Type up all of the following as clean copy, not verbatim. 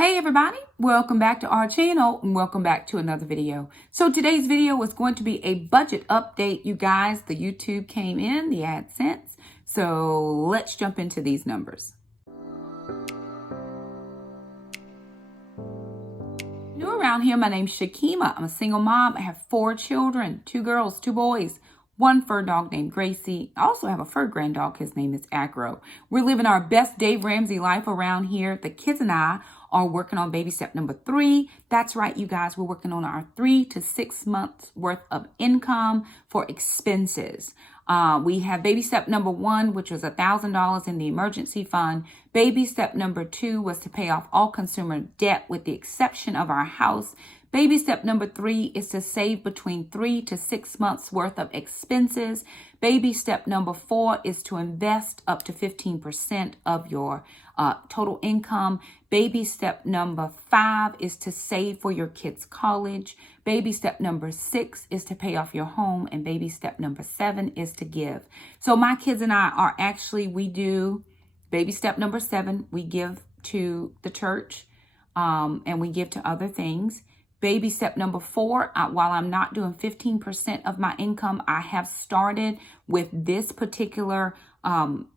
Hey everybody, welcome back to our channel and welcome back to another video. So today's video is going to be a budget update, you guys. The YouTube came in, the AdSense. So let's jump into these numbers. New around here, my name's Shakema. I'm a single mom. I have 4 children, 2 girls, 2 boys. 1 fur dog named Gracie. I also have a fur grand dog. His name is Acro. We're living our best Dave Ramsey life around here. The kids and I are working on baby step number 3. That's right, you guys. We're working on our 3 to 6 months worth of income for expenses. We have baby step number 1, which was $1,000 in the emergency fund. Baby step number 2 was to pay off all consumer debt with the exception of our house. Baby step number 3 is to save between 3 to 6 months worth of expenses. Baby step number 4 is to invest up to 15% of your total income. Baby step number 5 is to save for your kids' college. Baby step number 6 is to pay off your home. And baby step number 7 is to give. So my kids and I are actually, we do baby step number 7. We give to the church and we give to other things. Baby step number 4, while I'm not doing 15% of my income, I have started with this particular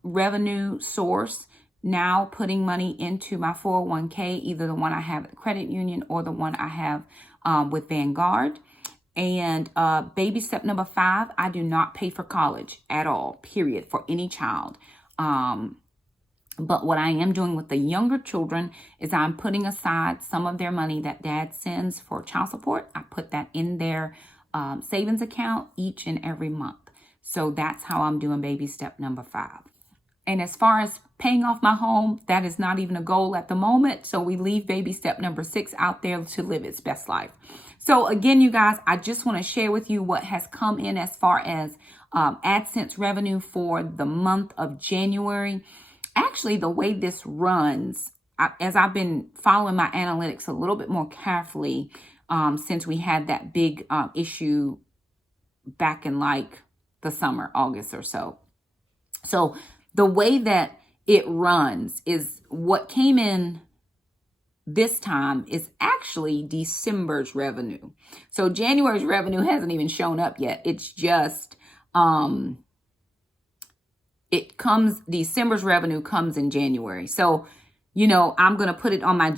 revenue source, now putting money into my 401k, either the one I have at the credit union or the one I have with Vanguard. And baby step number 5, I do not pay for college at all, period, for any child. But what I am doing with the younger children is I'm putting aside some of their money that dad sends for child support. I put that in their savings account each and every month. So that's how I'm doing baby step number 5. And as far as paying off my home, that is not even a goal at the moment. So we leave baby step number 6 out there to live its best life. So again, you guys, I just want to share with you what has come in as far as AdSense revenue for the month of January. Actually, the way this runs, as I've been following my analytics a little bit more carefully since we had that big issue back in like the summer, August or so. So the way that it runs is what came in this time is actually December's revenue. So January's revenue hasn't even shown up yet. It's just... December's revenue comes in January. So, you know, I'm going to put it on my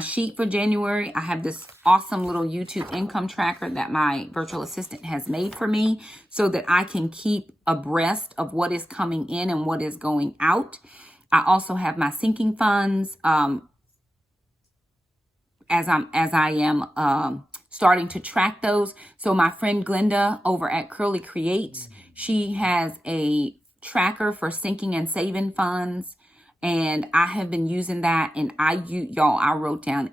sheet for January. I have this awesome little YouTube income tracker that my virtual assistant has made for me so that I can keep abreast of what is coming in and what is going out. I also have my sinking funds, as I am starting to track those. So my friend Glenda over at Curly Creates, she has a tracker for sinking and saving funds, and I have been using that. And I wrote down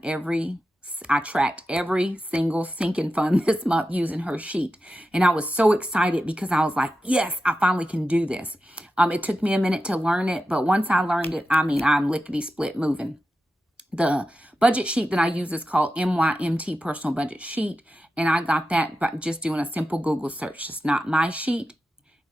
I tracked every single sinking fund this month using her sheet, and I was so excited because I was like, yes, I finally can do this. It took me a minute to learn it, but once I learned it, I mean, I'm lickety split moving. The budget sheet that I use is called MYMT Personal Budget Sheet. And I got that by just doing a simple Google search. It's not my sheet.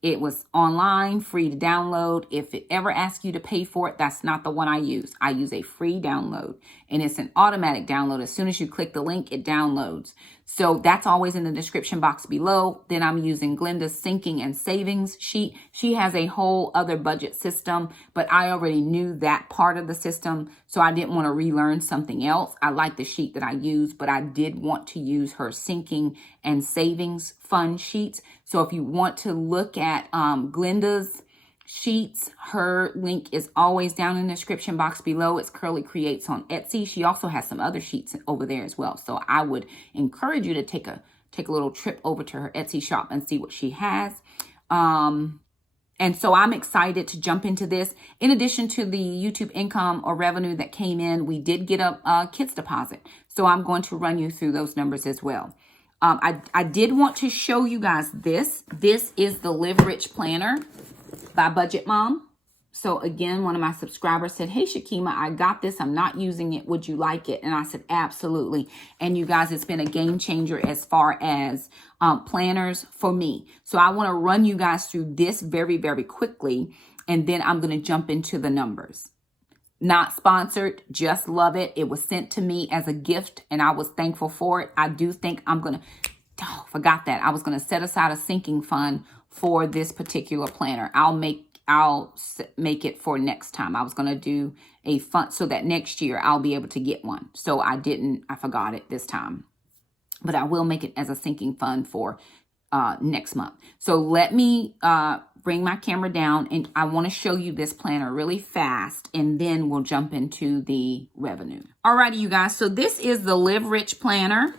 It was online, free to download. If it ever asks you to pay for it, that's not the one I use. I use a free download, and it's an automatic download. As soon as you click the link, it downloads. So that's always in the description box below. Then I'm using Glenda's sinking and savings sheet. She has a whole other budget system, but I already knew that part of the system, so I didn't want to relearn something else. I like the sheet that I use, but I did want to use her sinking and savings fund sheets. So if you want to look at Glenda's sheets, her link is always down in the description box below. It's Curly Creates on Etsy. She also has some other sheets over there as well. So I would encourage you to take a little trip over to her Etsy shop and see what she has. And so I'm excited to jump into this. In addition to the YouTube income or revenue that came in, we did get a kids deposit. So I'm going to run you through those numbers as well. I did want to show you guys this. This is the Live Rich Planner by Budget Mom. So again, one of my subscribers said, hey, Shakema, I got this. I'm not using it. Would you like it? And I said, absolutely. And you guys, it's been a game changer as far as planners for me. So I want to run you guys through this very, very quickly. And then I'm going to jump into the numbers. Not sponsored, just love it. It was sent to me as a gift and I was thankful for it. I do think I'm going to, forgot that. I was going to set aside a sinking fund for this particular planner. I'll make it for next time. I was going to do a fund so that next year I'll be able to get one. So I forgot it this time. But I will make it as a sinking fund for next month. So let me bring my camera down and I want to show you this planner really fast and then we'll jump into the revenue. Alrighty, you guys. So this is the Live Rich Planner.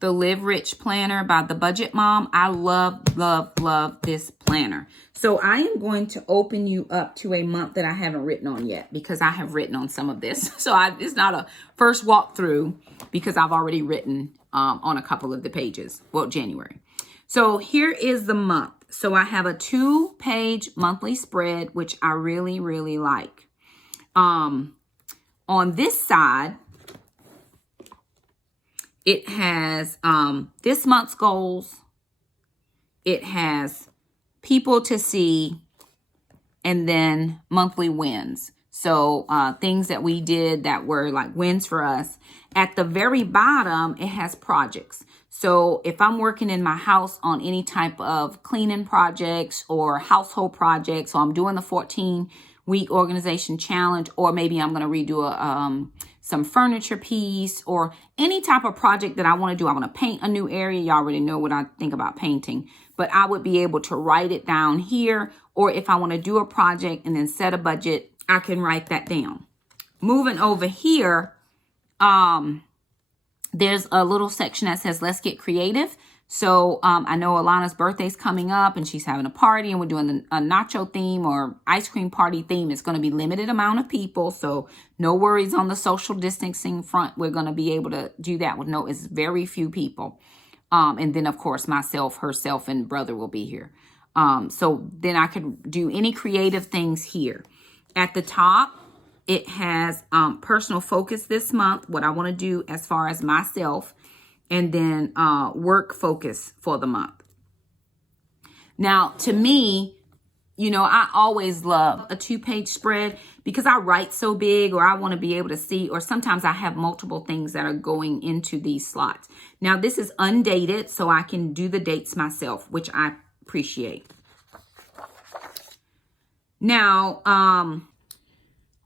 The Live Rich Planner by the Budget Mom. I love, love, love this planner. So I am going to open you up to a month that I haven't written on yet because I have written on some of this. So it's not a first walkthrough because I've already written on a couple of the pages. Well, January. So here is the month. So I have a 2-page monthly spread, which I really, really like. On this side, it has this month's goals. It has people to see and then monthly wins. So things that we did that were like wins for us. At the very bottom, it has projects. So if I'm working in my house on any type of cleaning projects or household projects, so I'm doing the 14-week organization challenge, or maybe I'm going to redo some furniture piece or any type of project that I want to do. I want to paint a new area. Y'all already know what I think about painting, but I would be able to write it down here. Or if I want to do a project and then set a budget, I can write that down. Moving over here, there's a little section that says, let's get creative. So I know Alana's birthday's coming up and she's having a party and we're doing a nacho theme or ice cream party theme. It's going to be limited amount of people. So no worries on the social distancing front. We're going to be able to do that with it's very few people. And then of course, myself, herself, and brother will be here. So then I could do any creative things here. At the top, it has personal focus this month, what I want to do as far as myself, and then work focus for the month. Now, to me, I always love a 2-page spread because I write so big, or I want to be able to see, or sometimes I have multiple things that are going into these slots. Now, this is undated, so I can do the dates myself, which I appreciate. Now,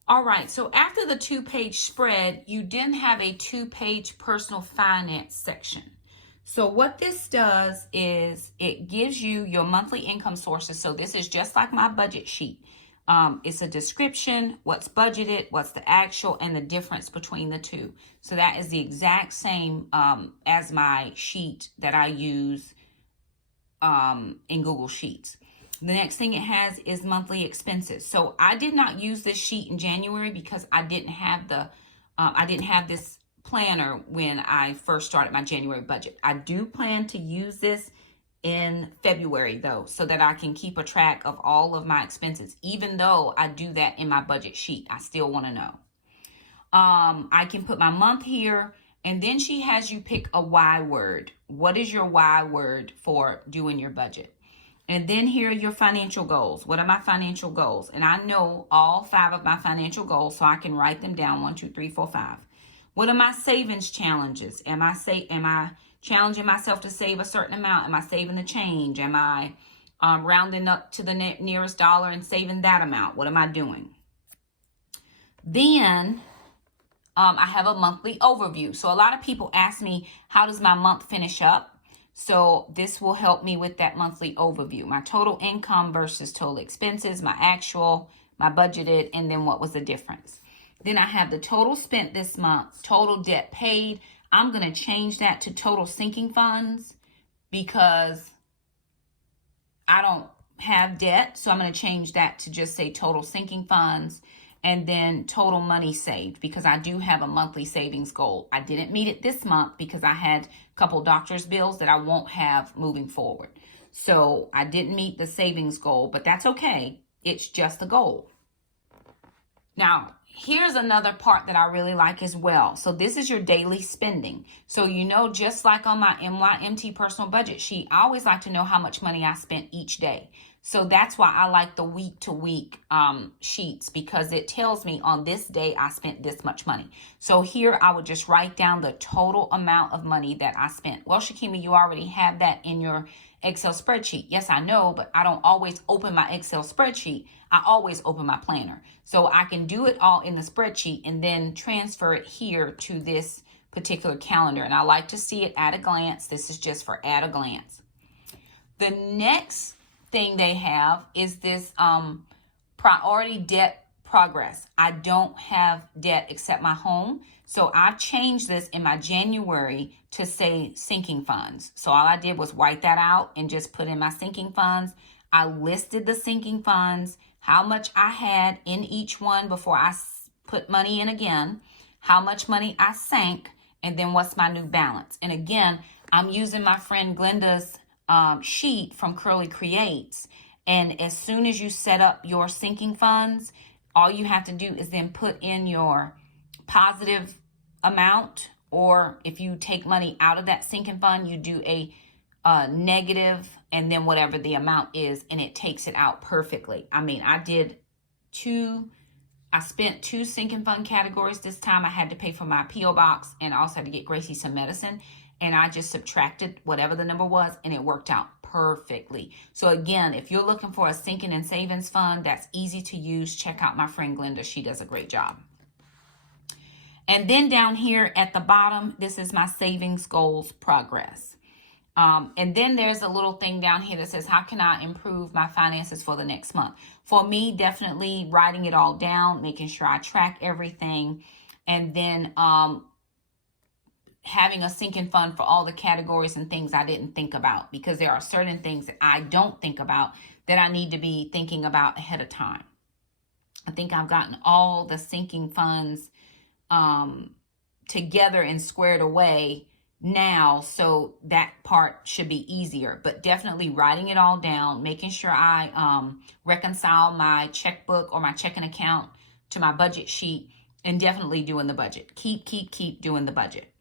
all right, so after the 2-page spread, you then have a 2-page personal finance section. So what this does is it gives you your monthly income sources. So this is just like my budget sheet. It's a description, what's budgeted, what's the actual, and the difference between the two. So that is the exact same as my sheet that I use in Google Sheets. The next thing it has is monthly expenses. So I did not use this sheet in January because I didn't have this planner when I first started my January budget. I do plan to use this in February though, so that I can keep a track of all of my expenses. Even though I do that in my budget sheet, I still want to know. I can put my month here, and then she has you pick a Y word. What is your Y word for doing your budget? And then here are your financial goals. What are my financial goals? And I know all 5 of my financial goals, so I can write them down. 1, 2, 3, 4, 5. What are my savings challenges? Am I challenging myself to save a certain amount? Am I saving the change? Am I rounding up to the nearest dollar and saving that amount? What am I doing? Then I have a monthly overview. So a lot of people ask me, how does my month finish up? So this will help me with that monthly overview. My total income versus total expenses, my actual, my budgeted, and then what was the difference. Then I have the total spent this month, total debt paid. I'm going to change that to total sinking funds because I don't have debt. So I'm going to change that to just say total sinking funds, and then total money saved because I do have a monthly savings goal. I didn't meet it this month because I had a couple doctor's bills that I won't have moving forward. So I didn't meet the savings goal, but that's okay. It's just a goal. Now, here's another part that I really like as well. So this is your daily spending. So, just like on my MYMT personal budget sheet, I always like to know how much money I spent each day. So that's why I like the week to week sheets, because it tells me on this day I spent this much money. So here I would just write down the total amount of money that I spent. Well, Shakema, you already have that in your Excel spreadsheet. Yes, I know, but I don't always open my Excel spreadsheet. I always open my planner. So I can do it all in the spreadsheet and then transfer it here to this particular calendar. And I like to see it at a glance. This is just for at a glance. The next thing they have is this priority debt progress. I don't have debt except my home. So I've changed this in my January to say sinking funds. So all I did was write that out and just put in my sinking funds. I listed the sinking funds, how much I had in each one before I put money in again, how much money I sank, and then what's my new balance. And again, I'm using my friend Glenda's sheet from Curly Creates. And as soon as you set up your sinking funds, all you have to do is then put in your positive amount, or if you take money out of that sinking fund, you do a negative and then whatever the amount is, and it takes it out perfectly. I mean, I spent two sinking fund categories this time. I had to pay for my P.O. box and I also had to get Gracie some medicine. And I just subtracted whatever the number was, and it worked out perfectly. So again, if you're looking for a sinking and savings fund that's easy to use, check out my friend Glenda. She does a great job. And then down here at the bottom, this is my savings goals progress. And then there's a little thing down here that says, how can I improve my finances for the next month? For me, definitely writing it all down, making sure I track everything, and then having a sinking fund for all the categories and things I didn't think about, because there are certain things that I don't think about that I need to be thinking about ahead of time. I think I've gotten all the sinking funds together and squared away now, so that part should be easier. But definitely writing it all down, making sure I reconcile my checkbook or my checking account to my budget sheet, and definitely doing the budget. Keep doing the budget.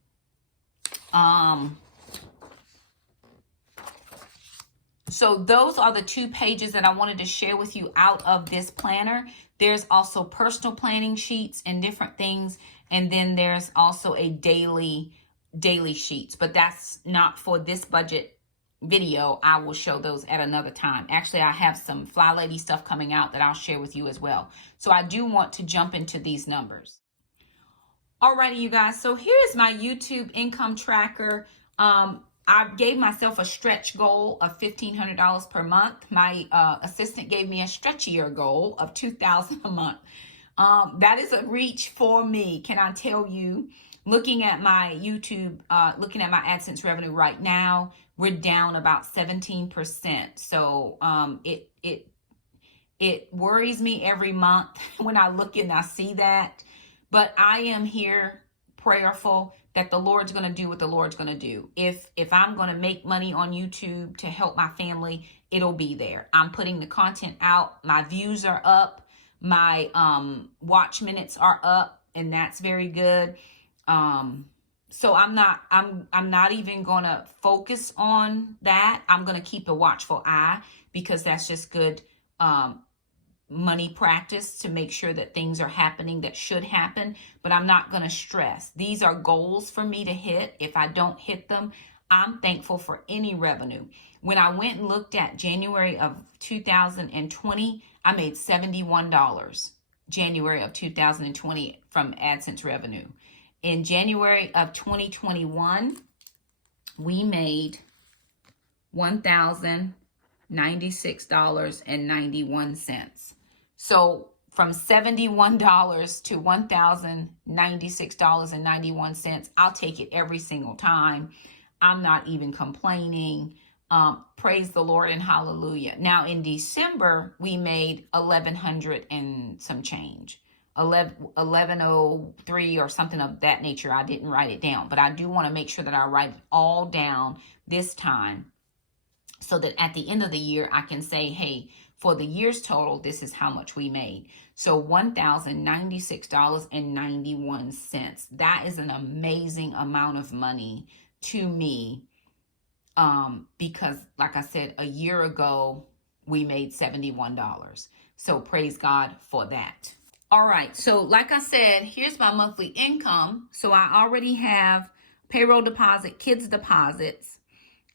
So those are the 2 pages that I wanted to share with you out of this planner. There's also personal planning sheets and different things. And then there's also a daily sheets, but that's not for this budget video. I will show those at another time. Actually, I have some Fly Lady stuff coming out that I'll share with you as well. So I do want to jump into these numbers. Alrighty, you guys. So here's my YouTube income tracker. I gave myself a stretch goal of $1,500 per month. My assistant gave me a stretchier goal of $2,000 a month. That is a reach for me. Can I tell you, looking at my YouTube, looking at my AdSense revenue right now, we're down about 17%. So it worries me every month when I look and I see that. But I am here prayerful that the Lord's going to do what the Lord's going to do. If I'm going to make money on YouTube to help my family, it'll be there. I'm putting the content out. My views are up. My watch minutes are up, and that's very good. So I'm not even going to focus on that. I'm going to keep a watchful eye, because that's just good money practice to make sure that things are happening that should happen, but I'm not going to stress. These are goals for me to hit. If I don't hit them, I'm thankful for any revenue. When I went and looked at January of 2020, I made $71 January of 2020 from AdSense revenue. In January of 2021, we made $1,096.91. So from $71 to $1,096.91, I'll take it every single time. I'm not even complaining. Praise the Lord and hallelujah. Now in December, we made 1,100 and some change. 1103 or something of that nature. I didn't write it down, but I do want to make sure that I write it all down this time, so that at the end of the year, I can say, hey, for the year's total, this is how much we made. So $1,096.91. That is an amazing amount of money to me, because like I said, a year ago, we made $71. So praise God for that. All right, so like I said, here's my monthly income. So I already have payroll deposit, kids deposits,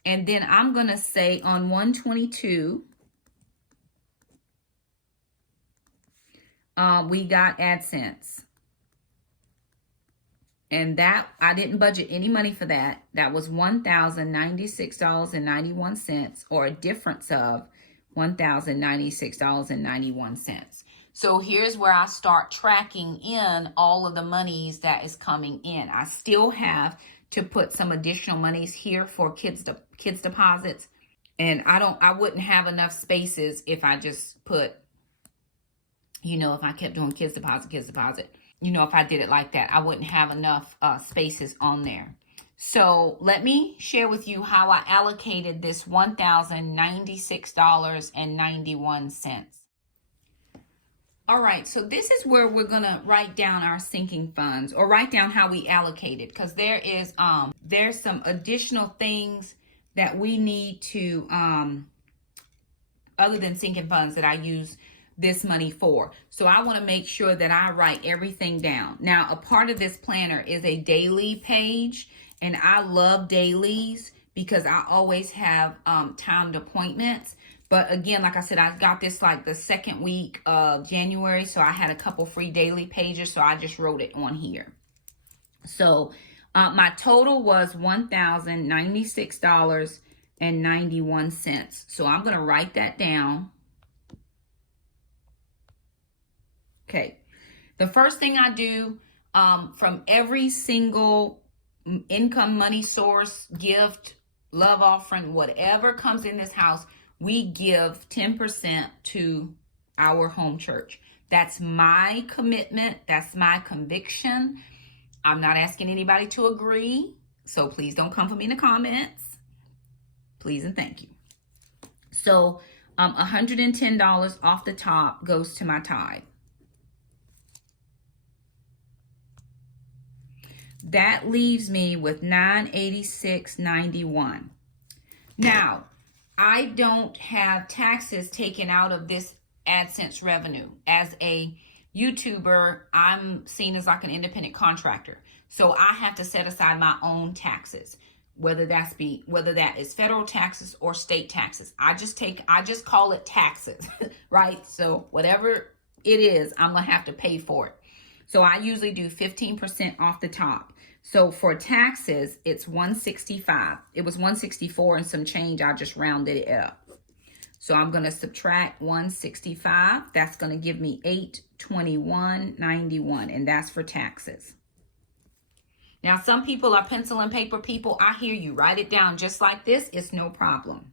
and then I'm going to say on 122, we got AdSense. And that, I didn't budget any money for that. That was $1,096.91, or a difference of $1,096.91. So here's where I start tracking in all of the monies that is coming in. I still have to put some additional monies here for kids deposits. And I wouldn't have enough spaces if I just put, if I kept doing kids deposit. If I did it like that, I wouldn't have enough spaces on there. So let me share with you how I allocated this $1,096.91. All right, so this is where we're gonna write down our sinking funds, or write down how we allocate it, because there's some additional things that we need to, other than sinking funds, that I use this money for. So I want to make sure that I write everything down. Now, a part of this planner is a daily page, and I love dailies because I always have timed appointments. But again, like I said, I got this like the second week of January, so I had a couple free daily pages, so I just wrote it on here. So my total was $1,096.91. So I'm going to write that down. Okay, the first thing I do from every single income, money source, gift, love offering, whatever comes in this house, we give 10% to our home church. That's my commitment. That's my conviction. I'm not asking anybody to agree, so please don't come for me in the comments. Please and thank you. So $110 off the top goes to my tithe. That leaves me with $986.91. Now, I don't have taxes taken out of this AdSense revenue. As a YouTuber, I'm seen as like an independent contractor. So I have to set aside my own taxes, whether that is federal taxes or state taxes. I just call it taxes, right? So whatever it is, I'm going to have to pay for it. So I usually do 15% off the top. So for taxes, it's $165. It was $164 and some change. I just rounded it up. So I'm going to subtract $165. That's going to give me $821.91, and that's for taxes. Now, some people are pencil and paper people. I hear you. Write it down just like this. It's no problem.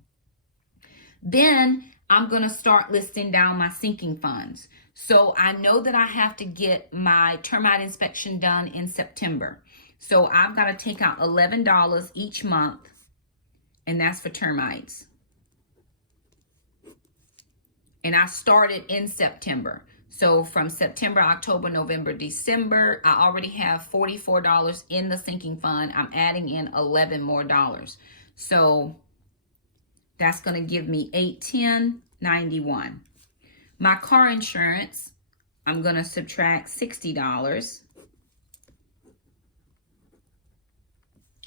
Then I'm going to start listing down my sinking funds. So I know that I have to get my termite inspection done in September. So I've got to take out $11 each month, and that's for termites. And I started in September. So from September, October, November, December, I already have $44 in the sinking fund. I'm adding in $11 more. So that's going to give me $810.91. My car insurance, I'm going to subtract $60.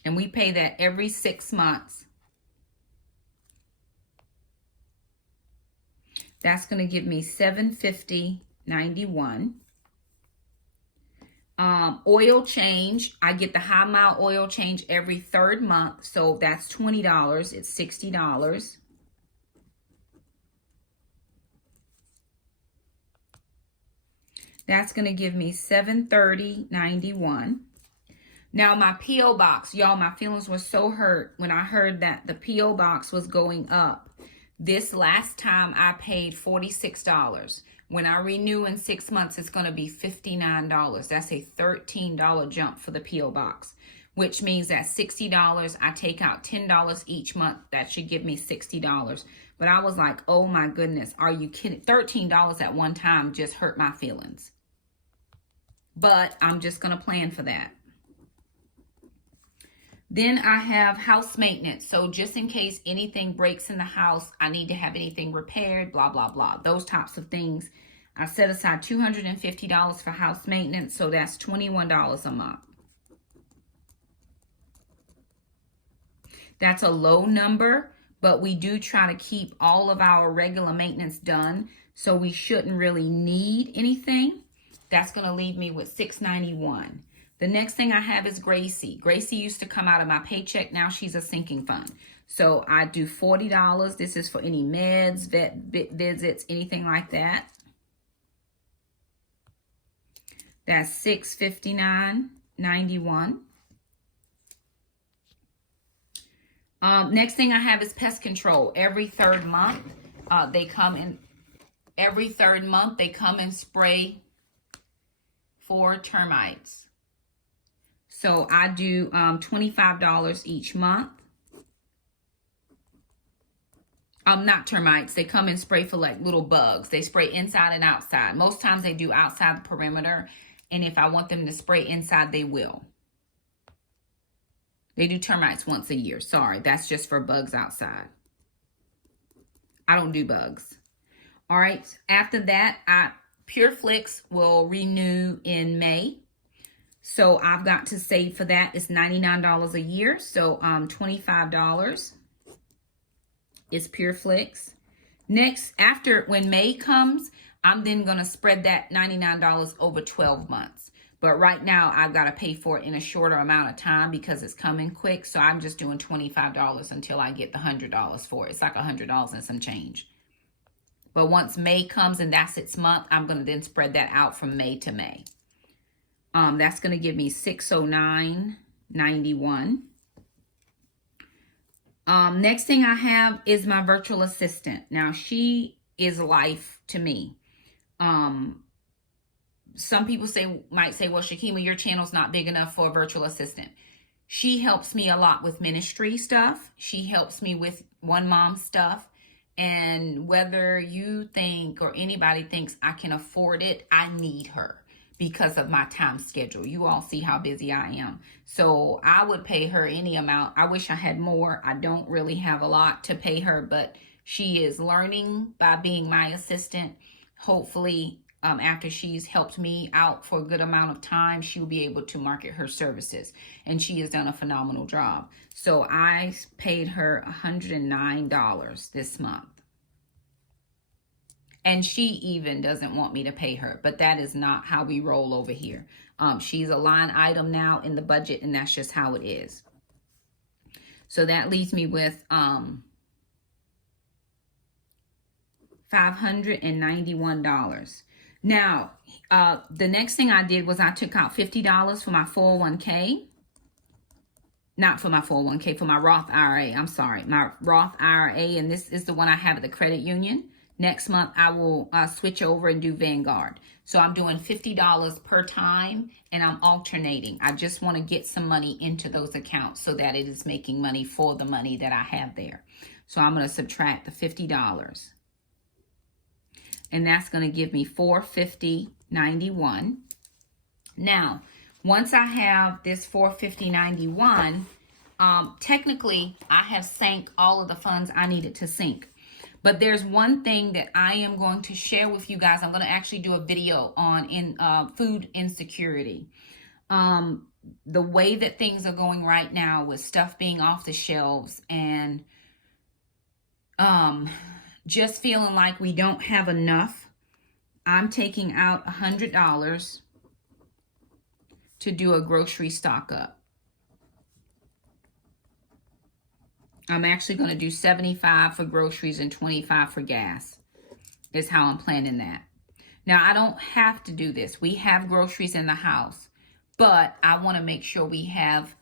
And we pay that every 6 months. That's going to give me $750.91. Oil change, I get the high mile oil change every third month. So that's $20. It's $60. That's going to give me $730.91. Now my P.O. box, y'all, my feelings were so hurt when I heard that the P.O. box was going up. This last time I paid $46. When I renew in 6 months, it's going to be $59. That's a $13 jump for the P.O. box, which means that $60, I take out $10 each month. That should give me $60. But I was like, oh my goodness, are you kidding? $13 at one time just hurt my feelings. But I'm just going to plan for that. Then I have house maintenance. So just in case anything breaks in the house, I need to have anything repaired, blah, blah, blah. Those types of things. I set aside $250 for house maintenance. So that's $21 a month. That's a low number, but we do try to keep all of our regular maintenance done. So we shouldn't really need anything. That's going to leave me with $691. The next thing I have is Gracie. Gracie used to come out of my paycheck. Now she's a sinking fund. So I do $40. This is for any meds, vet visits, anything like that. That's $659.91. Next thing I have is Pest Control. Every third month, they come and spray for termites. So I do $25 each month. Not termites. They come and spray for like little bugs. They spray inside and outside. Most times they do outside the perimeter. And if I want them to spray inside, they will. They do termites once a year. Sorry, that's just for bugs outside. I don't do bugs. All right. After that, Pure Flix will renew in May. So I've got to save for that. It's $99 a year. So $25 is Pure Flix. Next, when May comes, I'm then going to spread that $99 over 12 months. But right now, I've got to pay for it in a shorter amount of time because it's coming quick. So I'm just doing $25 until I get the $100 for it. It's like $100 and some change. But once May comes and that's its month, I'm going to then spread that out from May to May. That's going to give me $609.91. Next thing I have is my virtual assistant. Now, she is life to me. Some people might say, well, Shakema, your channel's not big enough for a virtual assistant. She helps me a lot with ministry stuff. She helps me with One Mom stuff. And whether you think or anybody thinks I can afford it, I need her because of my time schedule. You all see how busy I am. So I would pay her any amount. I wish I had more. I don't really have a lot to pay her, but she is learning by being my assistant. Hopefully, after she's helped me out for a good amount of time, she will be able to market her services. And she has done a phenomenal job. So I paid her $109 this month. And she even doesn't want me to pay her. But that is not how we roll over here. She's a line item now in the budget, and that's just how it is. So that leaves me with $591. Now, the next thing I did was I took out $50 for my 401k. Not for my 401k, for my Roth IRA. I'm sorry, my Roth IRA. And this is the one I have at the credit union. Next month, I will switch over and do Vanguard. So I'm doing $50 per time, and I'm alternating. I just want to get some money into those accounts so that it is making money for the money that I have there. So I'm going to subtract the $50. And that's going to give me $450.91. Now, once I have this $450.91, technically, I have sank all of the funds I needed to sink. But there's one thing that I am going to share with you guys. I'm going to actually do a video on food insecurity. The way that things are going right now with stuff being off the shelves and just feeling like we don't have enough. I'm taking out $100 to do a grocery stock up. I'm actually going to do $75 for groceries and $25 for gas. Is how I'm planning that. Now, I don't have to do this. We have groceries in the house, but I want to make sure we have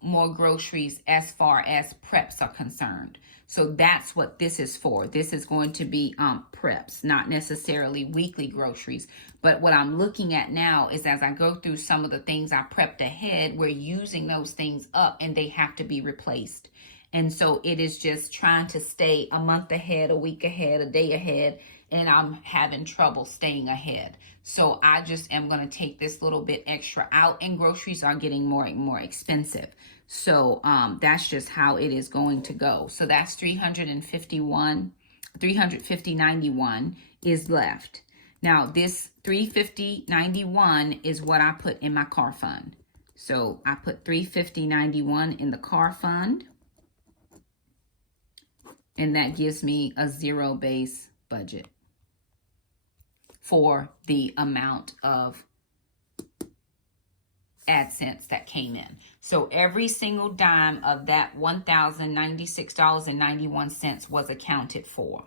more groceries as far as preps are concerned. So that's what this is for. This is going to be preps, not necessarily weekly groceries. But what I'm looking at now is as I go through some of the things I prepped ahead, we're using those things up and they have to be replaced. And so it is just trying to stay a month ahead, a week ahead, a day ahead, and I'm having trouble staying ahead. So I just am going to take this little bit extra out, and groceries are getting more and more expensive. So that's just how it is going to go. So that's 350.91 is left. Now this 350.91 is what I put in my car fund. So I put 350.91 in the car fund, and that gives me a zero base budget for the amount of AdSense that came in. So every single dime of that $1,096.91 was accounted for.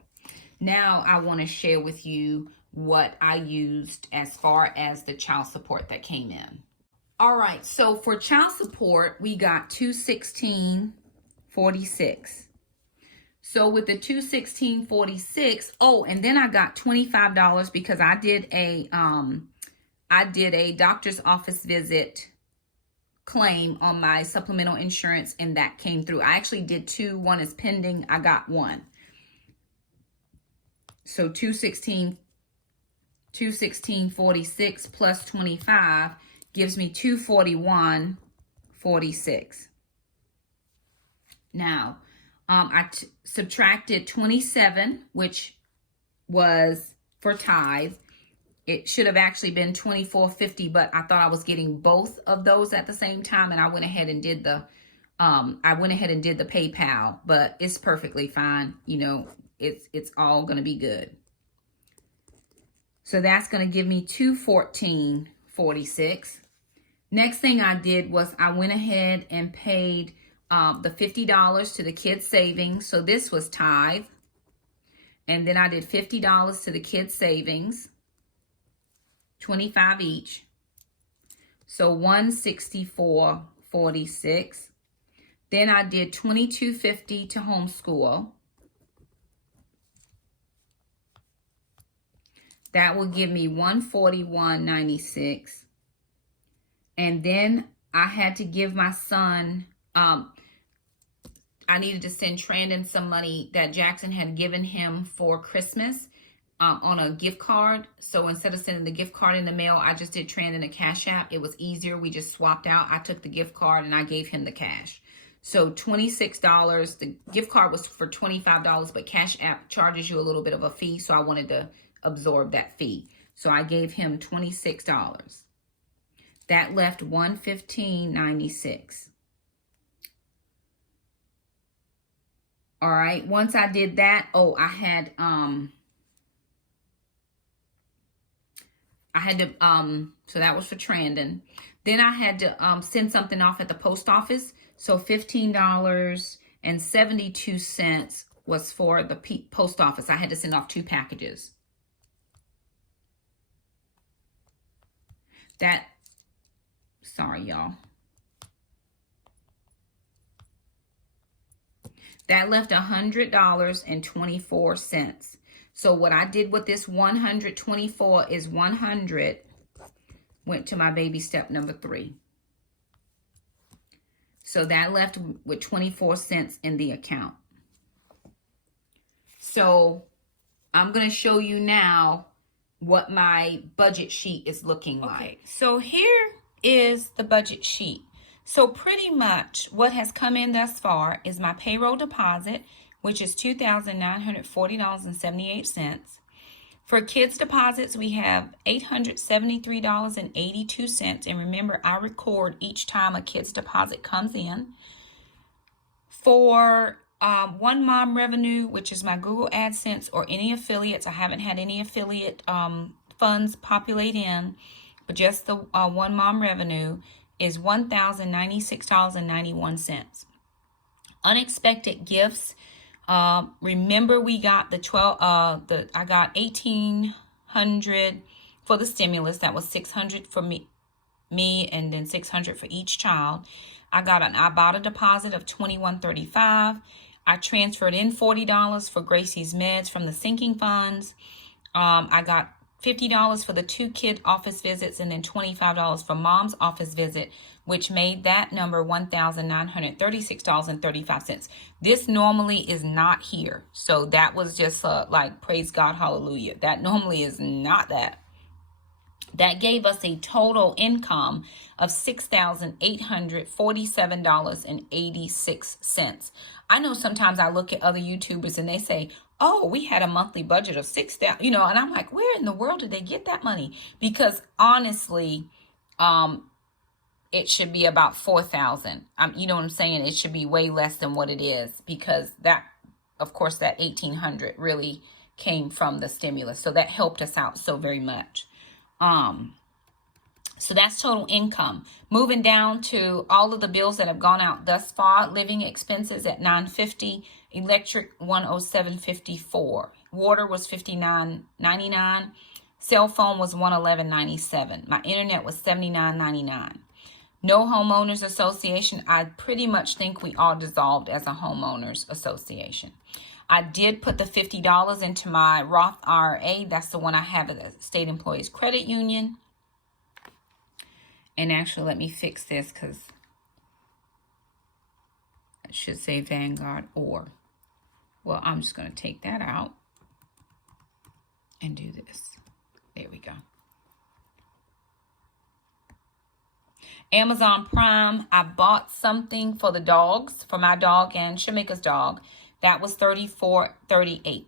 Now I want to share with you what I used as far as the child support that came in. All right, so for child support, we got $216.46. So with the $216.46, oh, and then I got $25 because I did a doctor's office visit claim on my supplemental insurance, and that came through. I actually did two. One is pending. I got one. So $216.46 plus 25 gives me $241.46. Now, I subtracted 27, which was for tithe. It should have actually been $24.50, but I thought I was getting both of those at the same time, and I went ahead and did the PayPal, but it's perfectly fine. You know, it's all going to be good. So that's going to give me $214.46. Next thing I did was I went ahead and paid the $50 to the kids' savings. So this was tithe. And then I did $50 to the kids' savings, $25 each. So $164.46. Then I did $22.50 to homeschool. That will give me $141.96. And then I had to give my son, I needed to send Trandon some money that Jackson had given him for Christmas on a gift card. So instead of sending the gift card in the mail, I just did Trandon a Cash App. It was easier. We just swapped out. I took the gift card and I gave him the cash. So $26. The gift card was for $25, but Cash App charges you a little bit of a fee. So I wanted to absorb that fee. So I gave him $26. That left $115.96. All right, once I did that, oh, I had to, so that was for Trandon. Then I had to send something off at the post office. So $15.72 was for the post office. I had to send off 2 packages. Sorry, y'all. That left $100.24. So what I did with this 124 is 100 went to my baby step number 3. So that left with 24 cents in the account. So I'm going to show you now what my budget sheet is looking like. Okay, so here is the budget sheet. So pretty much what has come in thus far is my payroll deposit, which is $2,940.78. For kids deposits, we have $873.82. And remember, I record each time a kid's deposit comes in. For One Mom revenue, which is my Google AdSense or any affiliates, I haven't had any affiliate funds populate in, but just the One Mom revenue is $1,096.91. Unexpected gifts. Remember, we got I got $1,800 for the stimulus. That was $600 for me, and then $600 for each child. I bought a deposit of $21.35. I transferred in $40 for Gracie's meds from the sinking funds. I got $50 for the 2 kid office visits, and then $25 for mom's office visit, which made that number $1,936.35. This normally is not here. So that was just like, praise God, hallelujah. That normally is not that. That gave us a total income of $6,847.86. I know sometimes I look at other YouTubers and they say, oh, we had a monthly budget of $6,000, and I'm like, where in the world did they get that money? Because honestly, it should be about $4,000. You know what I'm saying? It should be way less than what it is, because that, of course, that $1,800 really came from the stimulus. So that helped us out so very much. So that's total income. Moving down to all of the bills that have gone out thus far. Living expenses at $950, electric $107.54, water was $59.99, cell phone was $111.97, my internet was $79.99. No homeowners association. I pretty much think we all dissolved as a homeowners association. I did put the $50 into my Roth IRA. That's the one I have at the State Employees Credit Union. And actually, let me fix this, because it should say Vanguard or. Well, I'm just going to take that out and do this. There we go. Amazon Prime, I bought something for the dogs, for my dog and Shamika's dog. That was $34.38.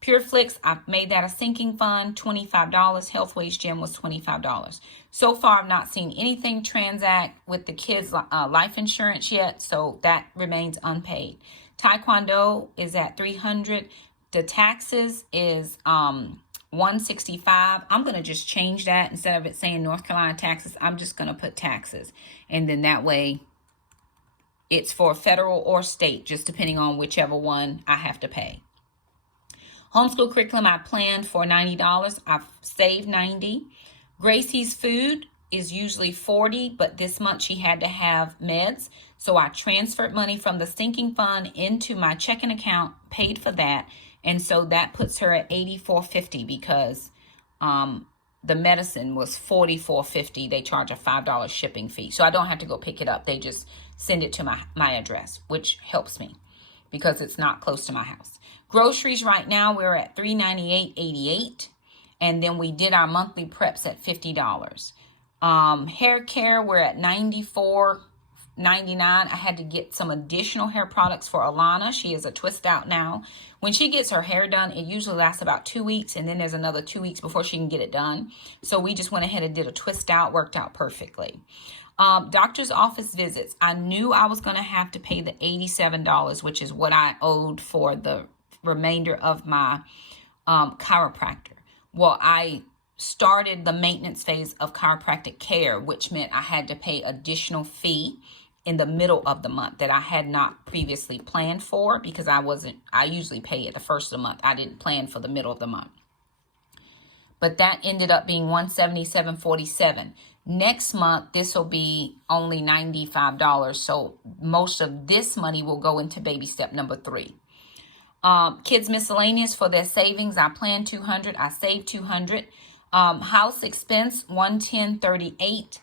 PureFlix, I made that a sinking fund, $25. Healthways Gym was $25. So far, I've not seen anything transact with the kids' life insurance yet, so that remains unpaid. Taekwondo is at $300. The taxes is $165. I'm going to just change that. Instead of it saying North Carolina taxes, I'm just going to put taxes. And then that way, it's for federal or state, just depending on whichever one I have to pay. Homeschool curriculum, I planned for $90. I've saved $90. Gracie's food is usually $40, but this month she had to have meds. So I transferred money from the sinking fund into my checking account, paid for that. And so that puts her at $84.50, because the medicine was $44.50. They charge a $5 shipping fee. So I don't have to go pick it up. They just send it to my address, which helps me because it's not close to my house. Groceries right now, we're at $398.88. And then we did our monthly preps at $50. Hair care, we're at $94.99. I had to get some additional hair products for Alana. She is a twist out now. When she gets her hair done, it usually lasts about 2 weeks, and then there's another 2 weeks before she can get it done. So we just went ahead and did a twist out, worked out perfectly. Doctor's office visits. I knew I was going to have to pay the $87, which is what I owed for the remainder of my chiropractor. Well, I started the maintenance phase of chiropractic care, which meant I had to pay additional fee in the middle of the month that I had not previously planned for, because I usually pay at the first of the month. I didn't plan for the middle of the month. But that ended up being $177.47. Next month, this will be only $95. So most of this money will go into baby step number 3. Kids miscellaneous for their savings. I planned $200. I saved $200. House expense $110.38.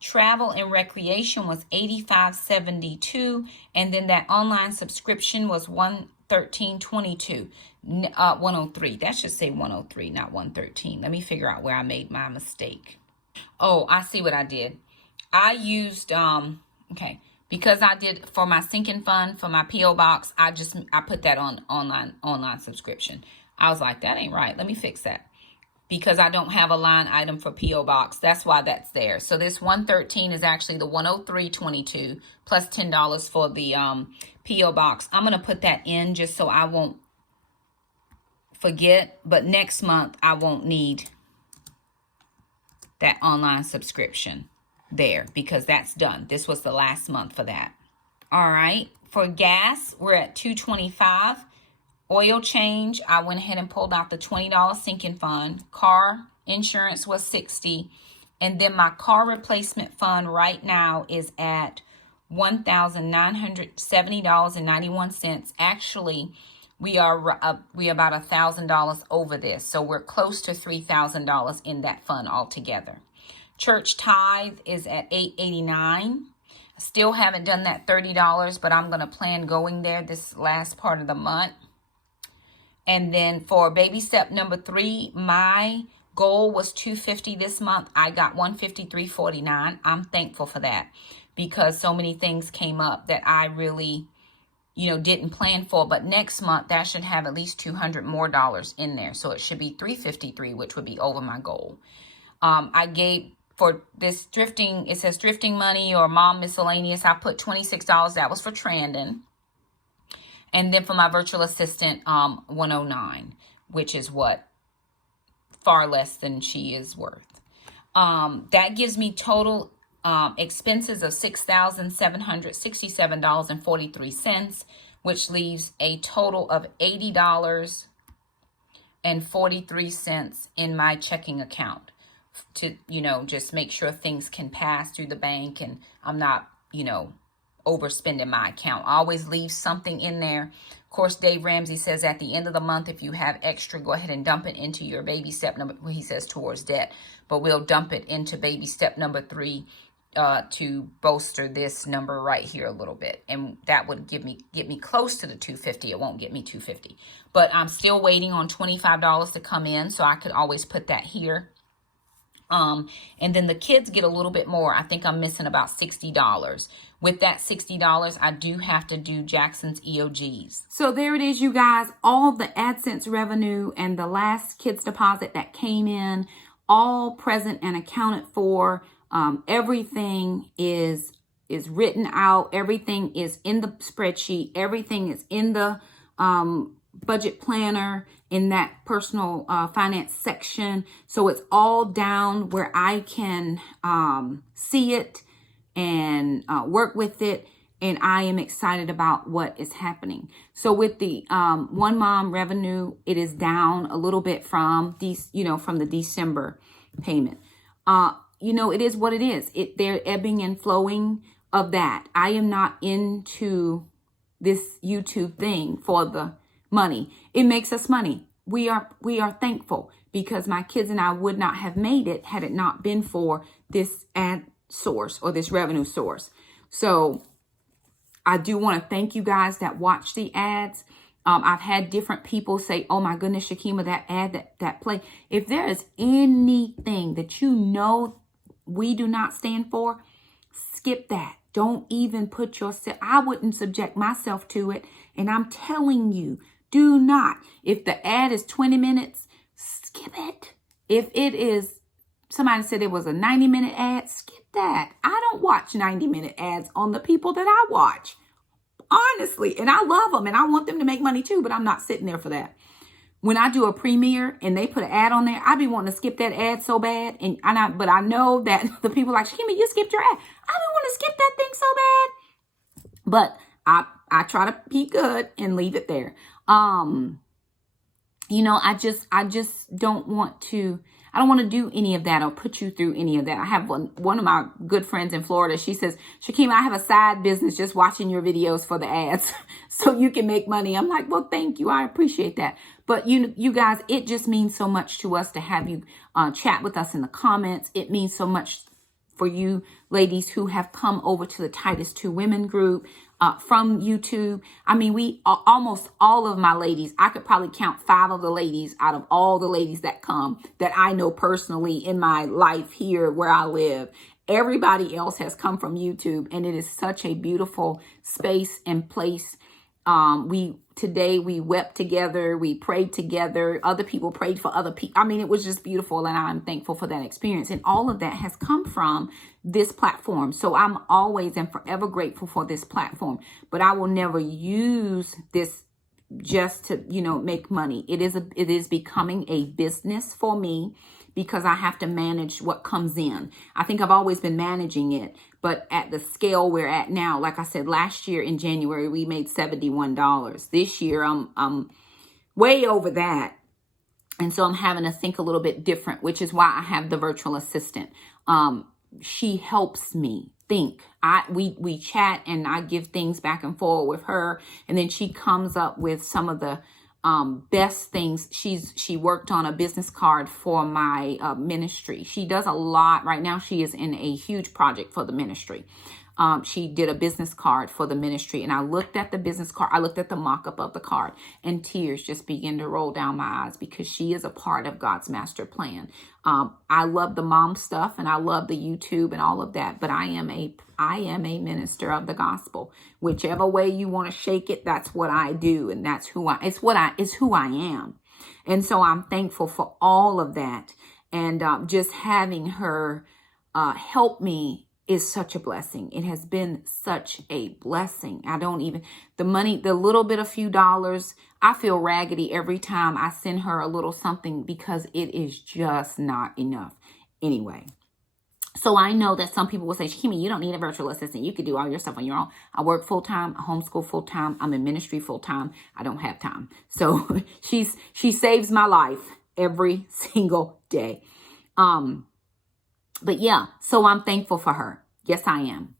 Travel and recreation was $85.72, and then that online subscription was $113.22. 103. That should say 103, not 113. Let me figure out where I made my mistake. Oh, I see what I did. I used because I did for my sinking fund for my PO box. I put that on online subscription. I was like, that ain't right. Let me fix that, because I don't have a line item for PO box. That's why that's there. So this 113 is actually the 103.22 plus $10 for the PO box. I'm going to put that in just so I won't forget, but next month I won't need that online subscription there, because that's done. This was the last month for that. All right. For gas, we're at $2.25. Oil change, I went ahead and pulled out the $20 sinking fund. Car insurance was $60. And then my car replacement fund right now is at $1,970.91. Actually, we are about $1,000 over this. So we're close to $3,000 in that fund altogether. Church tithe is at $8.89. Still haven't done that $30, but I'm going to plan going there this last part of the month. And then for baby step number 3, my goal was $250 this month. I got $153.49. I'm thankful for that because so many things came up that I really, didn't plan for. But next month, that should have at least $200 more in there. So it should be $353, which would be over my goal. I gave for this drifting, it says drifting money or mom miscellaneous. I put $26. That was for Trandon. And then for my virtual assistant, $109, which is what far less than she is worth. That gives me total expenses of $6,767.43, which leaves a total of $80.43 in my checking account to, just make sure things can pass through the bank and I'm not, overspending my account. I always leave something in there. Of course, Dave Ramsey says at the end of the month, if you have extra, go ahead and dump it into your baby step number. Well, he says towards debt, but we'll dump it into baby step number 3 to bolster this number right here a little bit, and that would get me close to the $250. It won't get me $250, but I'm still waiting on $25 to come in, so I could always put that here. And then the kids get a little bit more. I think I'm missing about $60. With that $60, I do have to do Jackson's EOGs. So there it is, you guys. All the AdSense revenue and the last kids deposit that came in, all present and accounted for. Everything is written out. Everything is in the spreadsheet. Everything is in the budget planner, in that personal finance section. So it's all down where I can see it and work with it. And I am excited about what is happening. So with the One Mom revenue, it is down a little bit from these, from the December payment. It is what it is. They're ebbing and flowing of that. I am not into this YouTube thing for the money. It makes us money. We are thankful because my kids and I would not have made it had it not been for this ad source or this revenue source. So I do want to thank you guys that watch the ads. I've had different people say, oh my goodness, Shakema, that ad, that play. If there is anything that we do not stand for, skip that. Don't even put yourself, I wouldn't subject myself to it. And I'm telling you, do not. If the ad is 20 minutes, skip it. If it is, somebody said it was a 90-minute ad, skip that. I don't watch 90-minute ads on the people that I watch. Honestly, and I love them and I want them to make money too, but I'm not sitting there for that. When I do a premiere and they put an ad on there, I be wanting to skip that ad so bad. But I know that the people like, Shakema, you skipped your ad. I don't want to skip that thing so bad. But I try to be good and leave it there. I just don't want to, I don't want to do any of that or put you through any of that. I have one of my good friends in Florida. She says, Shakema, I have a side business just watching your videos for the ads so you can make money. I'm like, well, thank you. I appreciate that. But you guys, it just means so much to us to have you chat with us in the comments. It means so much for you ladies who have come over to the Titus 2 Women group from YouTube. I mean, we almost all of my ladies, I could probably count 5 of the ladies out of all the ladies that come that I know personally in my life here where I live. Everybody else has come from YouTube, and it is such a beautiful space and place. Today we wept together, we prayed together, other people prayed for other people. I mean, it was just beautiful, and I'm thankful for that experience. And all of that has come from this platform. So I'm always and forever grateful for this platform, but I will never use this just to, make money. It is becoming a business for me because I have to manage what comes in. I think I've always been managing it, but at the scale we're at now, like I said, last year in January, we made $71. This year, I'm way over that. And so I'm having to think a little bit different, which is why I have the virtual assistant. She helps me think. We chat and I give things back and forth with her, and then she comes up with some of the best things. She worked on a business card for my ministry. She does a lot right now. She is in a huge project for the ministry. She did a business card for the ministry, and I looked at the business card. I looked at the mock-up of the card, and tears just began to roll down my eyes because she is a part of God's master plan. I love the mom stuff, and I love the YouTube and all of that, but I am a minister of the gospel. Whichever way you want to shake it, that's what I do, and that's who it's who I am. And so I'm thankful for all of that, and just having her help me is such a blessing. It has been such a blessing. The money, the little bit, a few dollars, I feel raggedy every time I send her a little something because it is just not enough. Anyway, so I know that some people will say, Shakema, you don't need a virtual assistant. You can do all your stuff on your own. I work full-time, I homeschool full-time. I'm in ministry full-time. I don't have time. So she saves my life every single day. But yeah, so I'm thankful for her. Yes, I am.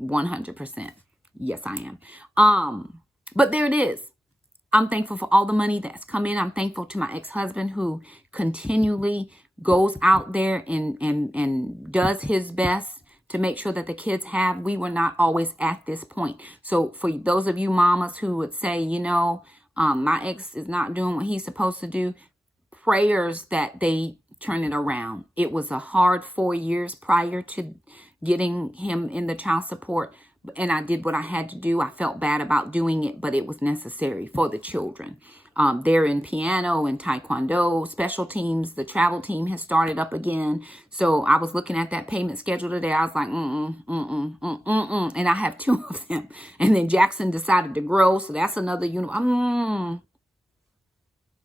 100%. Yes, I am. But there it is. I'm thankful for all the money that's come in. I'm thankful to my ex-husband who continually goes out there and does his best to make sure that the kids have. We were not always at this point. So for those of you mamas who would say, my ex is not doing what he's supposed to do, prayers that they turn it around. It was a hard 4 years prior to getting him in the child support, and I did what I had to do. I felt bad about doing it, but it was necessary for the children. They're in piano and taekwondo, special teams. The travel team has started up again. So I was looking at that payment schedule today. I was like, and I have 2 of them. And then Jackson decided to grow, so that's another unit. No,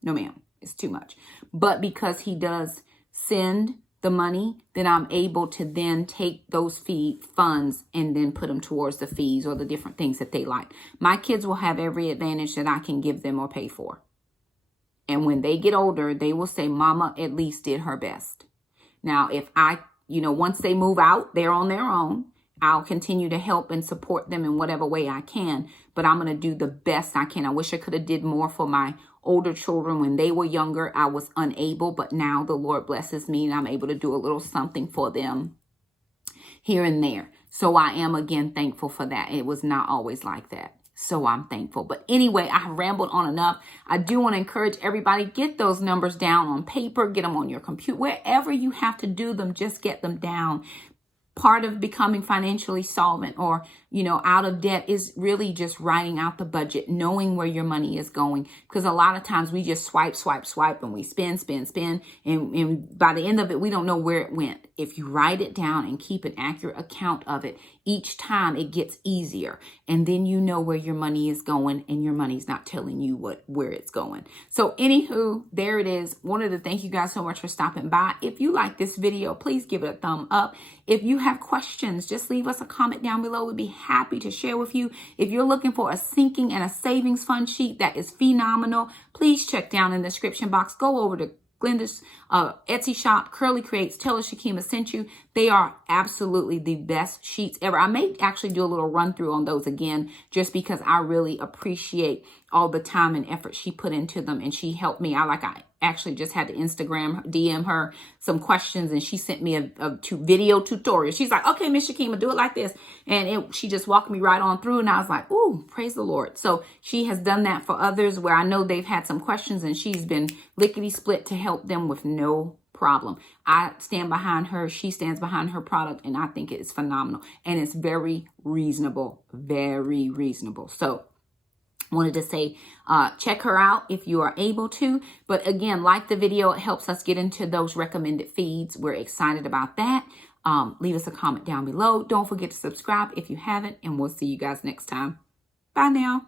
ma'am, it's too much. But because he does send the money, then I'm able to then take those funds and then put them towards the fees or the different things that they like. My kids will have every advantage that I can give them or pay for. And when they get older, they will say, Mama at least did her best. Now, if once they move out, they're on their own. I'll continue to help and support them in whatever way I can, but I'm going to do the best I can. I wish I could have did more for my older children when they were younger. I was unable, but now the Lord blesses me and I'm able to do a little something for them here and there. So I am again thankful for that. It was not always like that. So I'm thankful. But anyway, I have rambled on enough. I do want to encourage everybody, get those numbers down on paper, get them on your computer, wherever you have to do them, just get them down. Part of becoming financially solvent or, out of debt is really just writing out the budget, knowing where your money is going. Because a lot of times we just swipe, and we spend. And by the end of it, we don't know where it went. If you write it down and keep an accurate account of it, each time it gets easier. And then you know where your money is going and your money's not telling you where it's going. So anywho, there it is. Wanted to thank you guys so much for stopping by. If you like this video, please give it a thumb up. If you have questions, just leave us a comment down below. We'd be happy to share with you. If you're looking for a sinking and a savings fund sheet that is phenomenal, please check down in the description box. Go over to Glenda's Etsy shop, Curly Creates. Tell her Shakema sent you. They are absolutely the best sheets ever. I may actually do a little run through on those again, just because I really appreciate all the time and effort she put into them, and she helped me. I actually just had to DM her some questions, and she sent me a video tutorial. She's like, okay, Miss Shakema, do it like this. And she just walked me right on through, and I was like, ooh, praise the Lord. So she has done that for others where I know they've had some questions, and she's been lickety split to help them with no problem. I stand behind her. She stands behind her product, and I think it's phenomenal. And it's very reasonable, very reasonable. So wanted to say, check her out if you are able to. But again, like the video, it helps us get into those recommended feeds. We're excited about that. Leave us a comment down below. Don't forget to subscribe if you haven't, and we'll see you guys next time. Bye now.